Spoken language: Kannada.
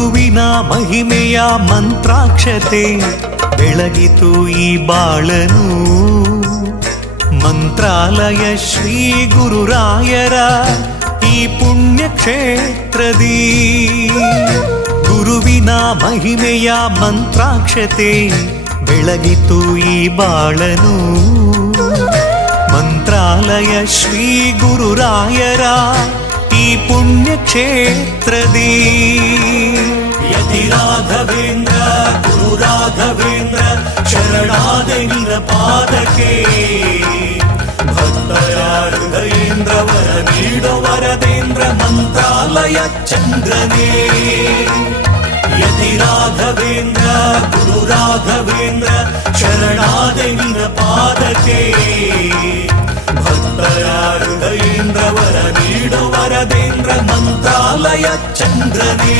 ಗುರುವಿನ ಮಹಿಮೆಯ ಮಂತ್ರಾಕ್ಷತೆ ಬೆಳಗಿತು ಈ ಬಾಳನು. ಮಂತ್ರಾಲಯ ಶ್ರೀ ಗುರುರಾಯರ ಈ ಪುಣ್ಯ ಕ್ಷೇತ್ರದಿ ಗುರುವಿನ ಮಹಿಮೆಯ ಮಂತ್ರಾಕ್ಷತೆ ಬೆಳಗಿತು ಈ ಬಾಳನು. ಮಂತ್ರಾಲಯ ಶ್ರೀ ಗುರುರಾಯರ ಈ ಪುಣ್ಯ ಕ್ಷೇತ್ರದಿ ಯತಿ ರಾಘವೇಂದ್ರ ಗುರು ರಾಘವೇಂದ್ರ ಶರಣಾದೆ ನಿನ್ನ ಪಾದಕ್ಕೆ. ಭಕ್ತರ ಹೃದಯೇಂದ್ರ ವರ ನೀಡೋ ವರದೇಂದ್ರ ಮಂತ್ರಾಲಯ ಚಂದ್ರನೇ. ಯತಿ ರಾಘವೇಂದ್ರ ಗುರು ರಾಘವೇಂದ್ರ ಶರಣಾದೆ ನಿನ್ನ ಪಾದಕ್ಕೆ. ಭಕ್ತರ ಹೃದಯೇಂದ್ರ ವರ ನೀಡೋ ವರದೇಂದ್ರ ಮಂತ್ರಾಲಯ ಚಂದ್ರನೇ.